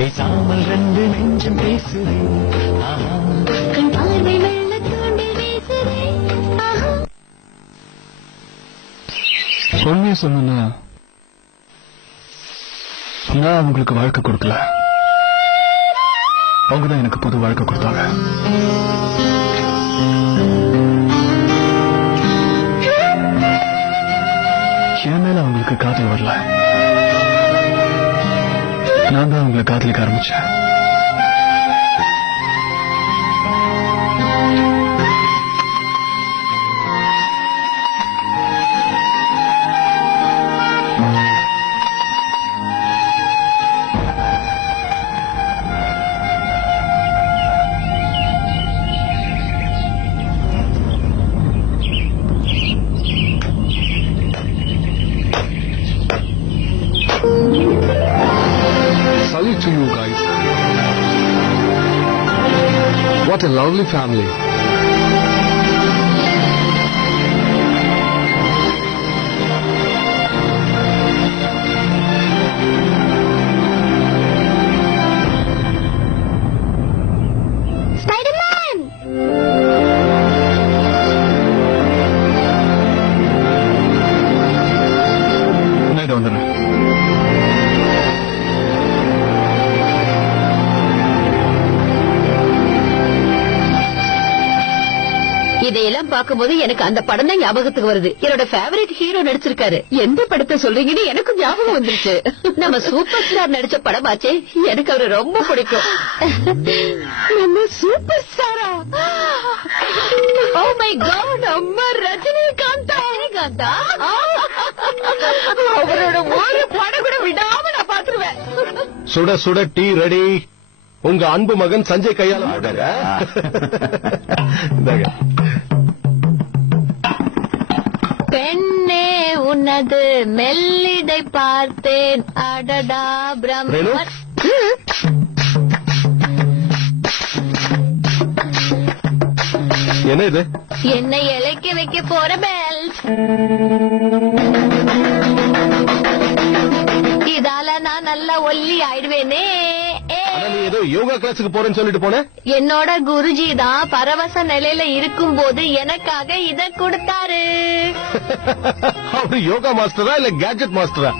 பேசாமல் ரெண்டு நெஞ்சம் பேசுதே கண் பார்வை வெள்ள தூண்டி பேசுதே. உண்மையை சொன்னா நான் அவங்களுக்கு வாழ்க்கை கொடுக்கல, அவங்கதான் எனக்கு புது வாழ்க்கை கொடுத்தாங்க. என் மேல அவங்களுக்கு காதல் வரல, நான் தான் அவங்களை காதலிக்க ஆரம்பிச்சேன். Salute to you guys. What a lovely family. Spider-Man! நான் இதை வந்துடுறேன். இதையெல்லாம் பார்க்கும்போது எனக்கு அந்த படம் தான் ஞாபகத்துக்கு வருது. என்னோட ஃபேவரட் ஹீரோ நடிச்சிருக்காரு. எந்த படத்தை சொல்றீங்கன்னு எனக்கும் ஞாபகம் வந்துருச்சு. நம்ம சூப்பர் ஸ்டார் நடிச்ச படமாச்சே, எனக்கு அவரு ரொம்ப பிடிக்கும். நம்ம சூப்பர் ஸ்டாரா? ஓ மை காட், நம்ம ரஜினிகாந்தா. அவரோட ஒரு படம் கூட விடாம நான் பாத்துருவேன். சுட சுட டீ ரெடி. உங்க அன்பு மகன் சஞ்சய் கையால பெண்ணே உனது மெல்லிடை பார்த்தேன், அடடா பிரம்ம. என்ன இது? என்னை இழைக்க வைக்க போற பெல்ட். இதால நான் நல்லா ஒல்லி ஆயிடுவேனே. நீ ஏதோ யோகா கிளாஸுக்கு போறேன்னு சொல்லிட்டு போன. என்னோட குருஜி தான் பரவச நிலையில இருக்கும் போது எனக்காக இத கொடுத்தாரு. அவரு யோகா மாஸ்டரா இல்ல கேட்ஜெட் மாஸ்டரா?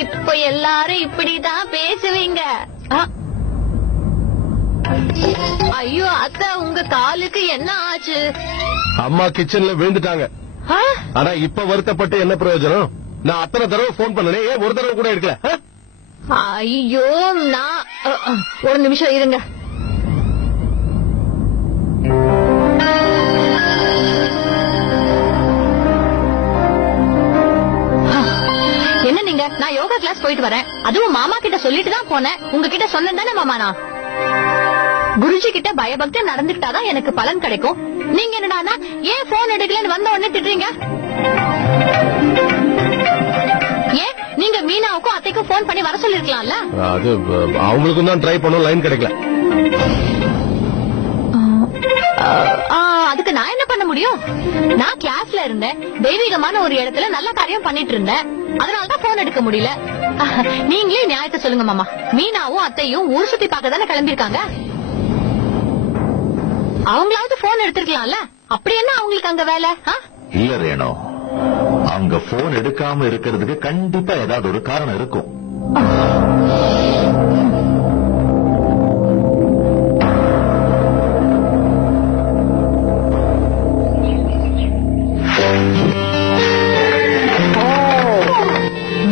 இப்ப எல்லாரும் இப்படிதான் பேசுவீங்க. ஐயோ அத்தை, உங்க காலுக்கு என்ன ஆச்சு? அம்மா கிச்சன்ல விழுந்துட்டாங்க. ஆனா இப்ப வருத்தப்பட்டு என்ன பிரயோஜனம்? நான் அத்தனை தடவை போன் பண்ணனே, ஏன் ஒரு தடவை கூட எடுக்கல? ஐயோ நான் ஒரு நிமிஷம் இருங்க. என்ன நீங்க? நான் யோகா கிளாஸ் போயிட்டு வரேன். அதுவும் மாமா கிட்ட சொல்லிட்டு தான் போனேன். உங்ககிட்ட சொன்னேன் தானே மாமா. நான் குருஜி கிட்ட பயபக்தியா நடந்துக்கிட்டாதான் எனக்கு பலன் கிடைக்கும். நீங்க என்னடா ஏன் போன் எடுக்கலன்னு வந்த உடனே திட்டுறீங்க? ஏன் நீங்க மீனாவுக்கும் அத்தைக்கும் போன் பண்ணி வர சொல்லிருக்கலாம்ல? அது அவங்களுக்கும் தான் ட்ரை பண்ணோம், லைன் கிடைக்கல. அதுக்கு நான் என்ன பண்ண முடியும்? நான் கிளாஸ்ல இருந்தேன், தெய்வீகமான ஒரு இடத்துல நல்ல காரியம் பண்ணிட்டு இருந்தேன். அதனாலதான் போன் எடுக்க முடியல. நீங்களே நியாயத்தை சொல்லுங்க மாமா. மீனாவும் அத்தையும் ஊர் சுத்தி பார்க்க தானே கிளம்பிருக்காங்க. அவங்களாவது போன் எடுத்திருக்கலாம்ல. அப்படி என்ன அவங்களுக்கு அங்க வேலை? இல்ல ரேணு, அவங்க போன் எடுக்காம இருக்கிறதுக்கு கண்டிப்பா ஏதாவது ஒரு காரணம் இருக்கும்.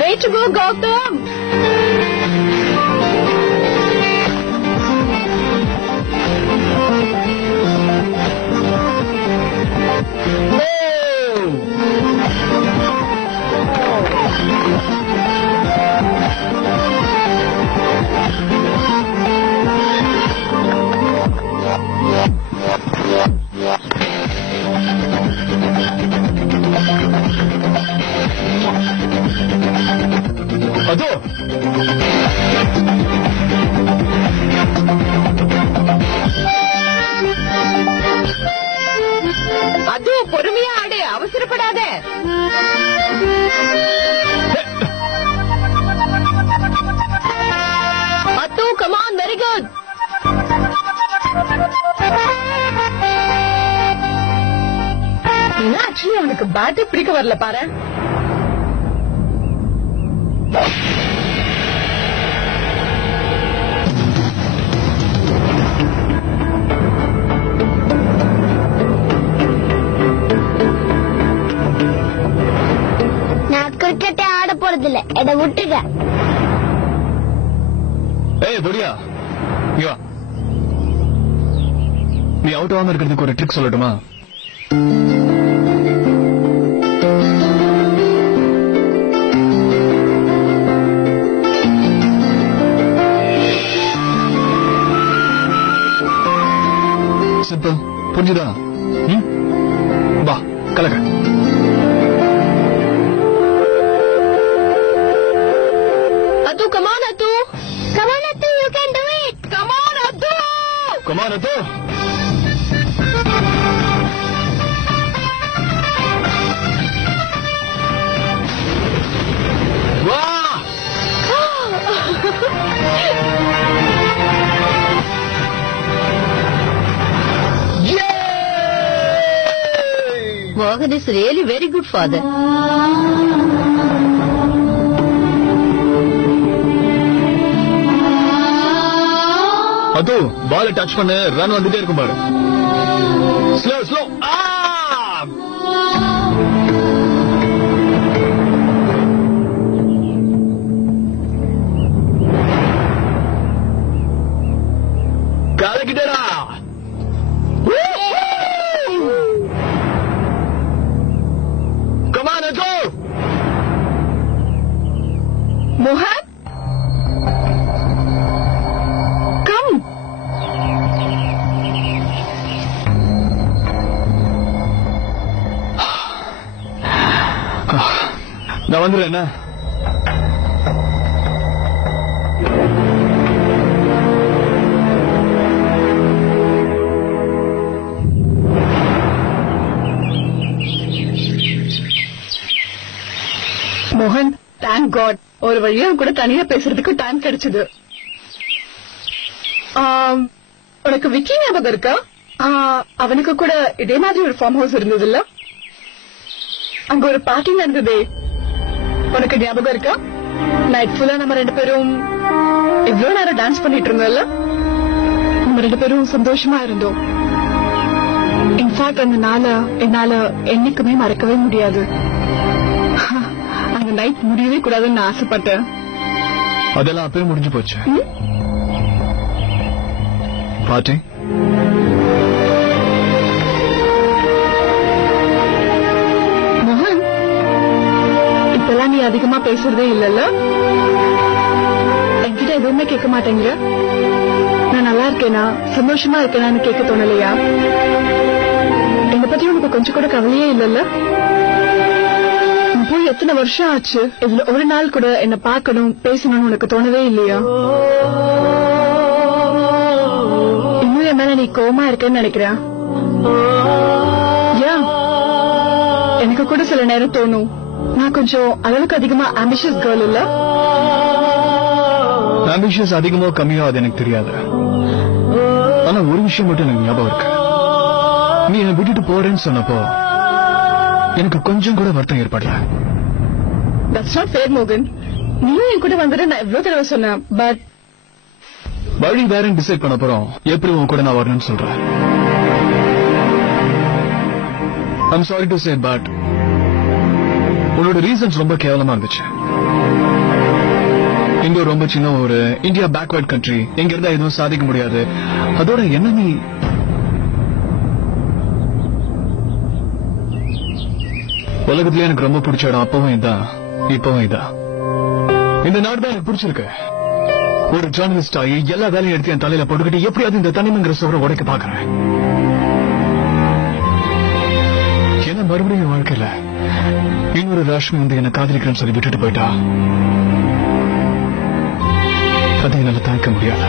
Way to go, Gautam! அதோ பொறுமையா ஆடு, அவசரப்படாத. பேட்டரி பிடிக்க வரல பாரு. நான் கிரிக்கெட்டே ஆட போறது இல்ல, என்ன விட்டுங்க. ஏய் பொடியா, இங்க வா. நீ அவுட் ஆகாம இருக்கிறதுக்கு ஒரு ட்ரிக் சொல்லட்டுமா? சிம்பிள், புரிஞ்சுதா? வா கலக்க. Atu, come on, Atu. Come on, Attu, you can do it. Come on, Atu. Come on, Atu. வா. Mohan is really very good father. அது பால டச் பண்ணு, ரன் வந்துட்டே இருக்கும் பாரு. Slow slow. கலக்கிட்டடா. Come on, let's go. மோகன், come. நான் வந்துடுறேன். என்ன மோகன், தேங்க் காட், ஒரு வழியா கூட தனியா பேசுறதுக்கு டைம் கிடைச்சது. உனக்கு விக்கி ஞாபகம் இருக்கா? அவனுக்கு கூட இதே மாதிரி ஒரு ஃபார்ம் ஹவுஸ் இருந்தது இல்ல? அங்க ஒரு பார்ட்டி நடந்ததே, உனக்கு ஞாபகம் இருக்கா? நைட் ஃபுல்லா நம்ம 2 பேரும் எவ்வளவு நேரம் டான்ஸ் பண்ணிட்டு இருந்தோம்ல? நம்ம 2 பேரும் சந்தோஷமா இருந்தோம். இன்ஃபேக்ட் அந்த நாள என்னால என்னைக்குமே மறக்கவே முடியாது. அந்த நைட் முடியவே கூடாதுன்னு நான் ஆசைப்பட்டேன். அதெல்லாம் அப்பவே முடிஞ்சு போச்சு. பாட்டி, மோகன், இப்பெல்லாம் நீ அதிகமா பேசுறதே இல்லல்ல? என்கிட்ட எதுவுமே கேட்க மாட்டேங்கிற. நான் நல்லா இருக்கேனா, சந்தோஷமா இருக்கேனான்னு கேட்க தோணலையா? என்னை பத்தி உனக்கு கொஞ்சம் கூட கவலையே இல்லல்ல? போய் எத்தனை வருஷம் ஆச்சு, இதுல ஒரு நாள் கூட என்ன பார்க்கணும் பேசணும்னு உனக்கு தோணவே இல்லையா? இன்னும் என் மேல நீ கோவமா இருக்கேன்னு நினைக்கிறேன். எனக்கு கூட சில நேரம் தோணும், நான் கொஞ்சம் அளவுக்கு அதிகமா ஆம்பிஷியஸ் கேர்ள் இல்ல? ஆம்பிஷியஸ் அதிகமோ கம்மியோ அது எனக்கு தெரியாது. ஆனா ஒரு விஷயம் மட்டும் எனக்கு ஞாபகம் இருக்கு. நீ என்னை விட்டுட்டு போறேன்னு சொன்னப்போ எனக்கு கொஞ்சம் கூட வருத்தம் ஏற்படல. That's not fair, மோகன். நீயும் என் கூட வந்துட்டு நான் எவ்வளவு தடவை சொன்னேன். பட் வழி வேறன்னு டிசைட் பண்ண போறோம். எப்படி உன் கூட நான் வரணும்னு சொல்றேன். I'm sorry to say, but உன்னோட ரீசன்ஸ் ரொம்ப கேவலமா இருந்துச்சு. இந்தோ ரொம்ப சின்ன ஒரு இந்தியா பேக்வர்ட் கண்ட்ரி, எங்க இருந்தா எதுவும் சாதிக்க முடியாது. அதோட என்ன நீ உலகத்திலே எனக்கு ரொம்ப பிடிச்ச இடம் அப்பவும் இதான், இப்பவும் இதான். இந்த நாடு தான் எனக்கு பிடிச்சிருக்கு. ஒரு ஜேர்னலிஸ்ட் ஆகி எல்லா வேலையும் எடுத்து என் தலையில போட்டுக்கிட்டு எப்படியாவது இந்த தனிமைங்கிற சுவரை உடைக்க பாக்குறேன். ஏன்னா மறுபடியும் வாழ்க்கையில இன்னொரு ராஷ்மி வந்து என்ன காதலிக்கிறேன்னு சொல்லி விட்டுட்டு போயிட்டா. அதை என்னால தாய்க்க முடியாது.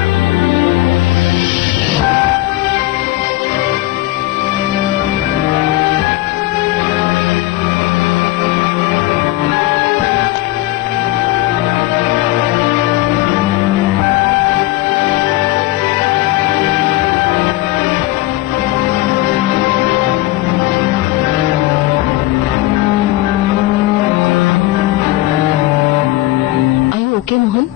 ஓகே மோகன்?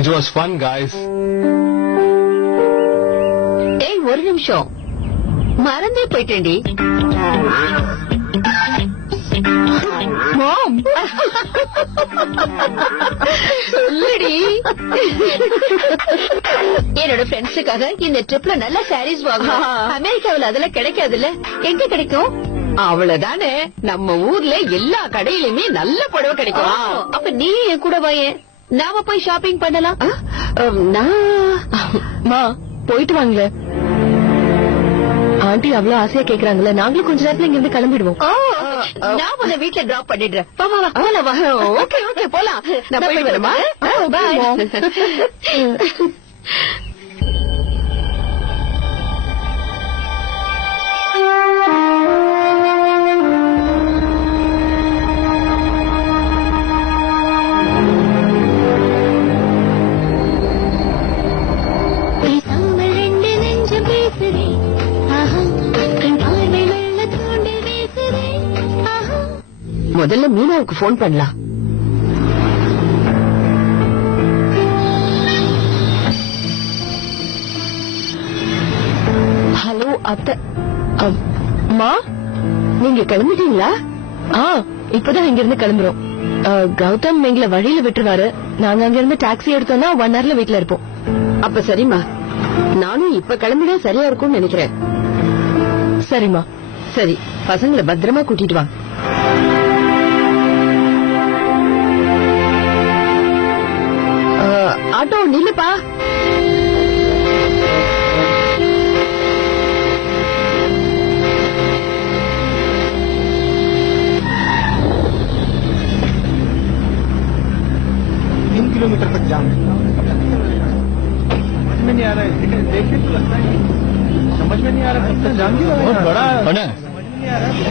It was fun, guys. ஏய் ஒரு நிமிஷம், மறந்தே போயிட்டேன்டி. மாம் சொல்லுடி. என்னோட ஃப்ரெண்ட்ஸுக்காக இந்த ட்ரிப்ல நல்ல சாரீஸ் வாங்கணும். அமெரிக்காவுல அதெல்லாம் கிடைக்காதுல்ல, எங்க கிடைக்கும்? அவ்வளவுதானே, நம்ம ஊர்ல எல்லா கடையிலுமே நல்ல புடவை கிடைக்கும். அப்ப நீ என் கூட வாயேன், நாம போய் ஷாப்பிங் பண்ணலாம். போயிட்டு வாங்களே. ஆண்டி அவ்வளவு ஆசையா கேக்குறாங்கல்ல, நாங்களும் கொஞ்ச நேரத்துல இங்க இருந்து கிளம்பிடுவோம். நான் உன்னை வீட்டுல டிராப் பண்ணிடுறேன். ஓகே ஓகே போலாம். நான் போயிட்டு வரேமா? பாய். முதல்ல மீனாவுக்கு போன் பண்ணலாம். ஹலோ அத்தை. அம்மா நீங்க கிளம்பிட்டீங்களா? இப்பதான் இங்க இருந்து கிளம்புறோம். கௌதம் எங்களை வழியில விட்டுருவாரு. நாங்க அங்க இருந்து டாக்ஸி எடுத்தோம்னா 1 hourல வீட்டுல இருப்போம். அப்ப சரிம்மா, நானும் இப்ப கிளம்பினா சரியா இருக்கும்னு நினைக்கிறேன். சரிம்மா. சரி, பசங்களை பத்திரமா கூட்டிட்டு வா. ஆட்டோ நில்லுப்பா. किलोमीटर तक जाम है। समझ में नहीं आ रहा है, लेकिन देख के तो लगता है समझ में नहीं आ रहा है। जाम भी बहुत बड़ा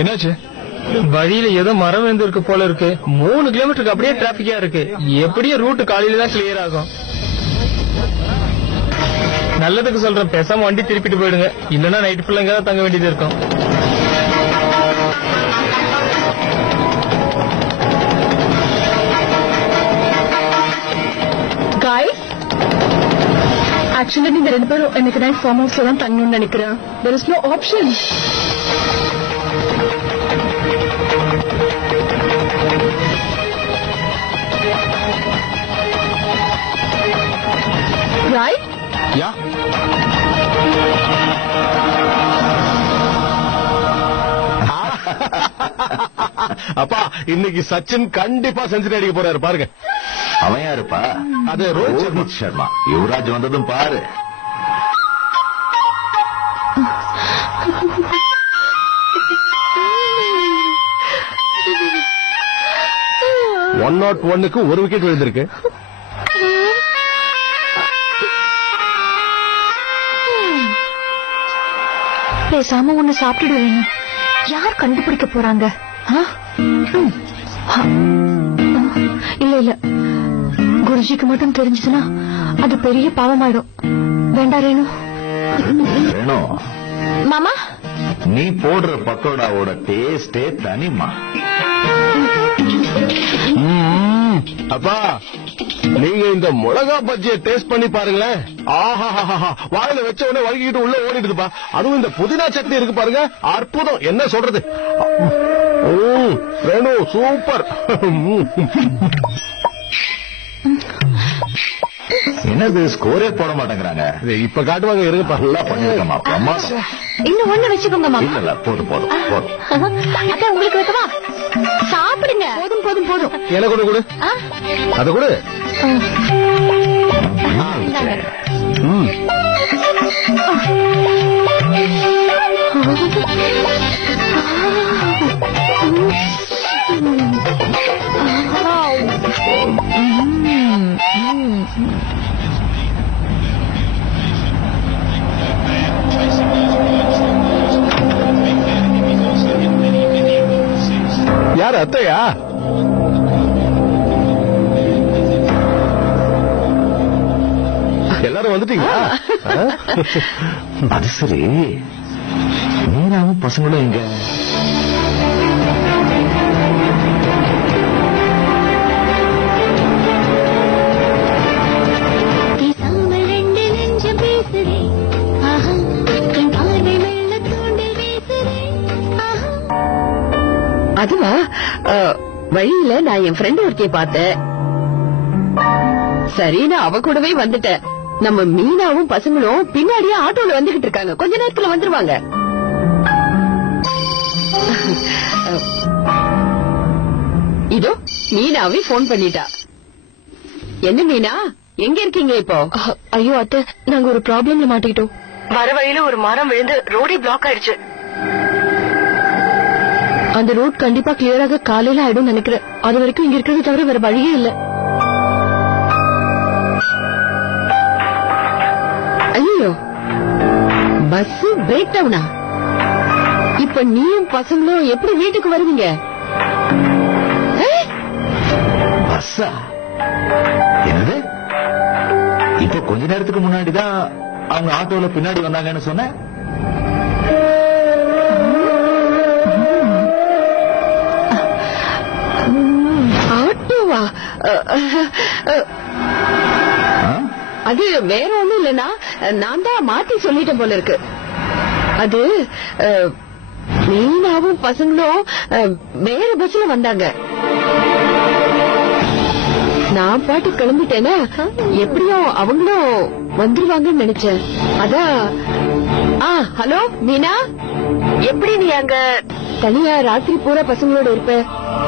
என்னாச்சு? வழியில ஏதோ மரம் வந்து இருக்கு போல இருக்கு. 3 கிலோமீட்டருக்கு அப்படியே டிராபிக்கா இருக்கு. எப்படியே ரூட் காலையில தான் கிளியர் ஆகும். நல்லதுக்கு சொல்றேன், பேசாம வண்டி திருப்பிட்டு போயிடுங்க. இல்லன்னா நைட் ஃபுல்லா இங்க தான் தங்க வேண்டியது இருக்கும். காய்ஸ், ஆக்சுவலி நீங்க 2 பேரும் எனக்கு நைட் ஃபார்ம் ஹவுஸ்ல தான் தங்கணும்னு நினைக்கிறேன். There is no option. Right? Yeah. அப்பா, இன்னைக்கு சச்சின் கண்டிப்பா செஞ்சுரி அடிக்க போறாரு பாருங்க. அவன் யாருப்பா? அது ரோஹித் ரோஹித் சர்மா. யுவராஜ் வந்ததும் பாரு. ஒன் 101க்கு 1 விக்கெட் விழுந்திருக்கு. பேசாம ஒண்ணு சாப்பிட்டுடுவீங்க. யார் கண்டுபிடிக்க போறாங்க? இல்ல இல்ல, குருஜிக்கு மட்டும் தெரிஞ்சதுன்னா அது பெரிய பாவமாயிடும். வேண்டாம் ரேணு. ரேணு, மாமா, நீ போடுற பக்கோடாவோட டேஸ்டே தனிமா. அப்பா, நீங்க இந்த மிளகா பஜ்ஜியை டேஸ்ட் பண்ணி பாருங்களேன். ஆஹா, வாயில வச்ச உடனே வழுகிட்டு உள்ள ஓடிடுதுப்பா. அதுவும் இந்த புதினா சட்னி இருக்கு பாருங்க, அற்புதம். என்ன சொல்றது? ரேணு சூப்பர். என்னது ஸ்கோரே போட மாட்டேங்கிறாங்க? இப்ப காட்டுவாங்க, இருங்கப்பா. நல்லா பண்ணிருக்கமா. பிரமாதம். இன்னும் ஒண்ணு வச்சுக்கோங்க மாமா. இல்ல இல்ல, போதும் போதும் போதும். அதான் உங்களுக்கு வைக்கவா? சாப்பிடுங்க. போதும் போதும் போதும். எனக்கு ஒண்ணு கொடு. அது கொடு. அத்தையா? எல்லாரும் வந்துட்டீங்களா? அது சரி, மீனாவும் பசங்களும் எங்க? பேசாமல் ரெண்டு நெஞ்சம் பேசுதே, ஆஹா, கண் பார்வை மெல்ல தூண்டில் வீசுதே, ஆஹா. அதுவா வழியில நான் என் ஃப்ரெண்ட் ஒருத்திய பார்த்தேன். சரி, நான் அவ கூடவே வந்துட்டேன். நம்ம மீனாவும் பசங்களும் பின்னாடியே ஆட்டோல வந்துகிட்டு இருக்காங்க. கொஞ்ச நேரத்துல வந்துருவாங்க. இதோ மீனாவே போன் பண்ணிட்டா. என்ன மீனா, எங்க இருக்கீங்க இப்போ? ஐயோ அத்தை, நாங்க ஒரு ப்ராப்ளம்ல மாட்டிக்கிட்டோம். வர வழியில ஒரு மரம் விழுந்து ரோடே பிளாக் ஆயிடுச்சு. அந்த ரோட் கண்டிப்பா கிளியராக காலையில ஆயிடும் நினைக்கிறேன். அது வரைக்கும் இங்க இருக்கிறது தவிர வேற வழியே இல்ல. ஐயோ, பஸ் பிரேக் டவுனா? இப்ப நீயும் பசங்களும் எப்படி வீட்டுக்கு வருவீங்க? பஸ்ஸா? என்னது? இப்ப கொஞ்ச நேரத்துக்கு முன்னாடிதான் அவங்க ஆட்டோல பின்னாடி வந்தாங்கன்னு சொன்ன. ஆட்டோவா? அது வேற ஒண்ணும் இல்லனா, நான் தான் மாத்தி சொல்லிட்டேன் போல இருக்கு. அது மீனாவும் பசங்களும் வேற பஸ்ல வந்தாங்க. நான் பாட்டு கிளம்பிட்டேன்னா எப்படியும் அவங்களும் வந்துருவாங்கன்னு நினைச்சேன். அதான். ஹலோ மீனா, எப்படி நீ அங்க தனியா ராத்திரி பூரா பசங்களோட இருப்ப?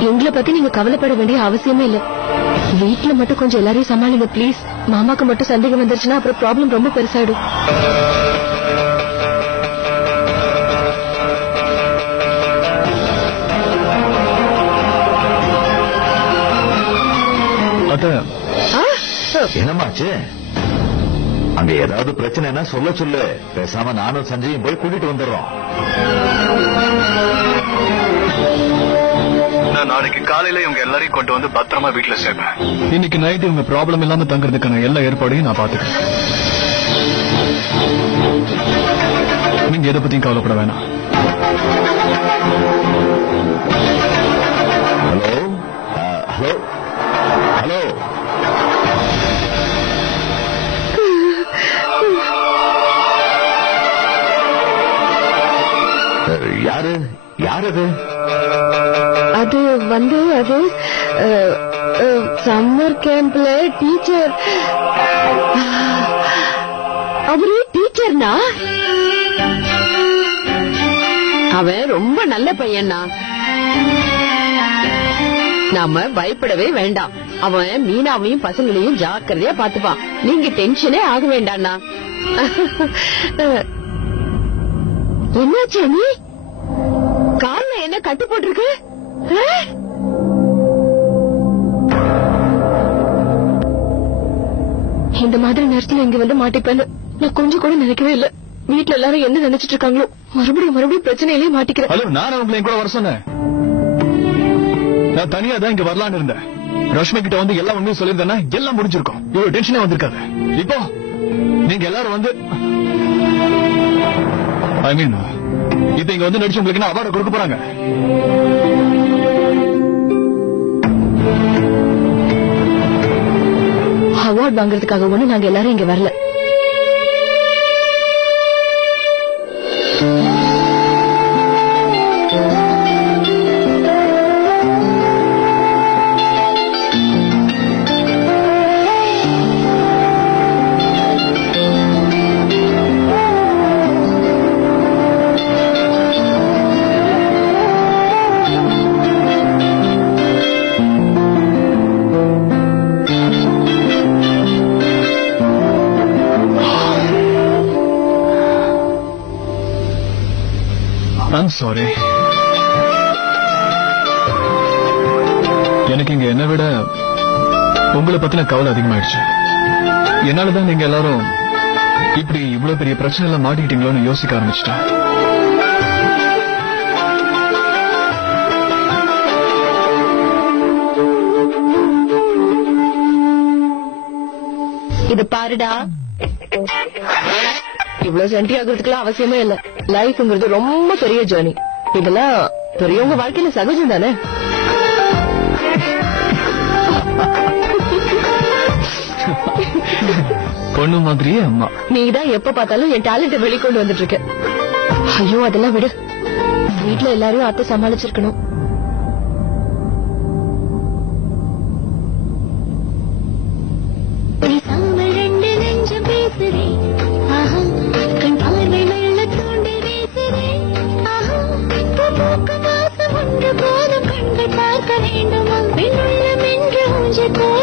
எங்களை பத்தி நீங்க கவலைப்பட வேண்டிய அவசியமே இல்ல. வீட்டுல மட்டும் கொஞ்சம் எல்லாரையும் சமாளிங்க பிளீஸ். மாமாக்கு மட்டும் சந்தேகம் வந்துருச்சுன்னா அப்புறம் ப்ராப்ளம் ரொம்ப பெருசாயிடும். என்னமாச்சு? அங்க ஏதாவது பிரச்சனைனா சொல்ல சொல்லு. பேசாம நானும் சஞ்சயும் போய் கூட்டிட்டு வந்துடுறோம். நான் நாளைக்கு காலையில இவங்க எல்லாரையும் கொண்டு வந்து பத்திரமா வீட்டுல சேர்ப்பேன். இன்னைக்கு நைட்டு இவங்க ப்ராப்ளம் இல்லாம தங்குறதுக்கான எல்லா ஏற்பாடையும் நான் பாத்துக்கிறேன். நீங்க எதை பத்தியும் கவலைப்பட வேணாம். ஹலோ ஹலோ ஹலோ, யாரு யார் அது? அது வந்து அது சம்மர் கேம்ப்ல டீச்சர். அவரு டீச்சர்னா? அவன் ரொம்ப நல்ல பையனா. நாம பயப்படவே வேண்டாம். அவன் மீனாவையும் பசங்களையும் ஜாக்கிரதையா பாத்துப்பான். நீங்க டென்ஷனே ஆக வேண்டாம்னா. என்னாச்சு நீ? கால்ல என்ன கட்டு போட்டிருக்கு? இந்த மாதிரி நேரத்துல இங்க வந்து மாட்டிப்பேன்னு நான் கொஞ்சம் கூட நினைக்கவே இல்ல. வீட்டுல எல்லாரும் என்ன நினைச்சிட்டு இருக்காங்களோ. மறுபடியும் பிரச்சனையிலே மாட்டிக்கிறேன். ஹலோ, நான் உங்களை கூட வர சொன்னேன். நான் தனியா தான் இங்க வரலான்னு இருந்தேன். ரஷ்மி கிட்ட வந்து எல்லா உண்மையும் சொல்லியிருந்தேன்னா எல்லாம் முடிஞ்சிருக்கும். இவ்வளவு டென்ஷனே வந்திருக்காது. இப்போ நீங்க எல்லாரும் வந்து ஐ மீன் இப்ப இங்க வந்து நடிச்சு உங்களுக்கு அவார்டு கொடுக்க போறாங்க. அவார்ட் வாங்குறதுக்காக ஒண்ணு நாங்க எல்லாரும் இங்க வரல. I'm sorry. எனக்கு இங்க என்ன விட உங்களை பத்தின கவலை அதிகமாயிடுச்சு. என்னாலதான் நீங்க எல்லாரும் இப்படி இவ்வளவு பெரிய பிரச்சனை எல்லாம் மாட்டிக்கிட்டீங்களோன்னு யோசிக்க ஆரம்பிச்சிட்டேன். இது பாருடா, இவ்வளவு சென்டி ஆகுறதுக்குலாம் அவசியமே இல்ல. லைஃப்ங்கிறது ரொம்ப பெரிய ஜேர்னி. இதெல்லாம் பெரியவங்க வாழ்க்கையில சகஜம் தானே. பொண்ணு மாதிரியே அம்மா. நீதான் எப்ப பார்த்தாலும் என் டேலண்ட வெளிக்கொண்டு வந்துட்டு இருக்க. ஐயோ அதெல்லாம் விடு. வீட்டுல எல்லாரையும் அத்தை சமாளிச்சிருக்கணும். பேசாமல் ரெண்டு நெஞ்சம் பேசுதே, ஆஹா, கண் பார்வை மெல்ல தூண்டில் வீசுதே, ஆஹா, பூக்கும் மாசம் ஒன்று போதும் கண்கள் பார்க்க வேண்டுமா, பெண்ணுள்ளம் என்று ஊஞ்சல் போல